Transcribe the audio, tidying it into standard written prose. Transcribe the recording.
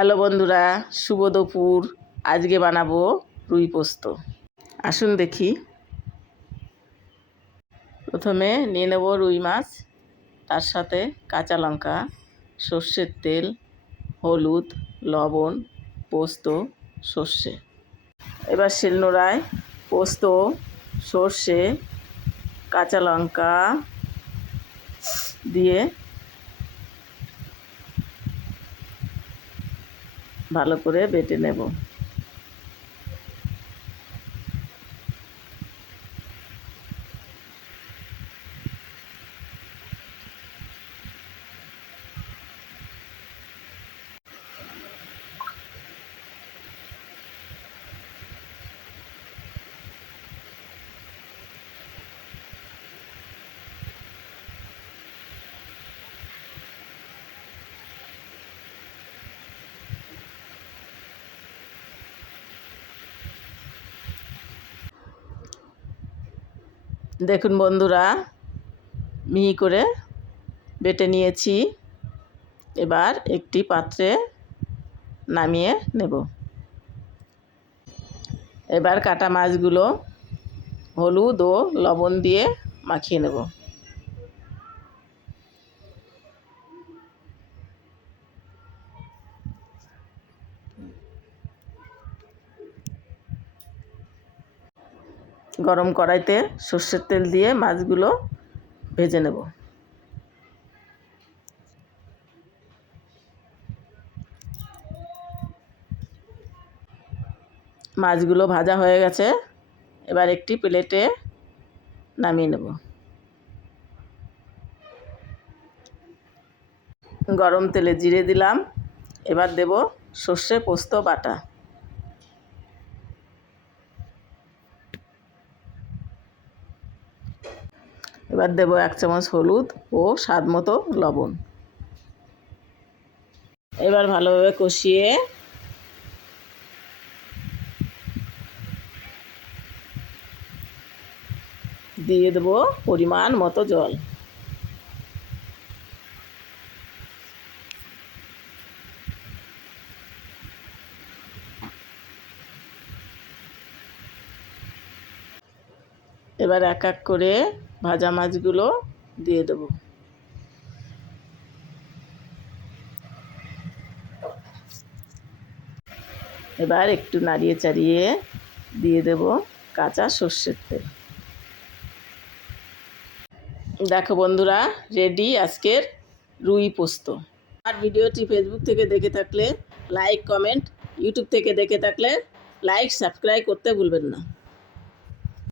Hello বন্ধুরা, শুভ দুপুর। আজকে বানাবো রুই পোস্ত। আসুন দেখি। প্রথমে নিয়ে নেব রুই মাছ, তার সাথে কাঁচা লঙ্কা, সর্ষের তেল, হলুদ, লবণ, পোস্ত, সর্ষে। এবার শিলনোড়ায় পোস্ত, সর্ষে, কাঁচা লঙ্কা দিয়ে ভালো করে বেটে নেব। দেখুন বন্ধুরা, মিহি করে বেটে নিয়েছি। এবার একটি পাত্রে নামিয়ে নেব। এবার কাটা মাছগুলো হলুদ ও লবণ দিয়ে মাখিয়ে নেব। গরম কড়াইতে সর্ষের তেল দিয়ে মাছগুলো ভেজে নেব। মাছগুলো ভাজা হয়ে গেছে। এবার একটি প্লেটে নামিয়ে নেব। গরম তেলে জিরে দিলাম। এবার দেব সর্ষে পোস্ত বাটা। এবার দেব 1 চামচ হলুদ ও স্বাদ মতো লবণ। এবার ভালোভাবে কষিয়ে দিয়ে দেব পরিমাণ মতো জল। এবার এক এক করে ভাজা মাছগুলো দিয়ে দেব। এবার একটু নাড়িয়ে চাড়িয়ে দিয়ে দেব কাঁচা সর্ষের তেল। দেখো বন্ধুরা, রেডি আজকের রুই পোস্ত। আর ভিডিওটি ফেসবুক থেকে দেখে থাকলে লাইক, কমেন্ট, ইউটিউব থেকে দেখে থাকলে লাইক, সাবস্ক্রাইব করতে ভুলবেন না।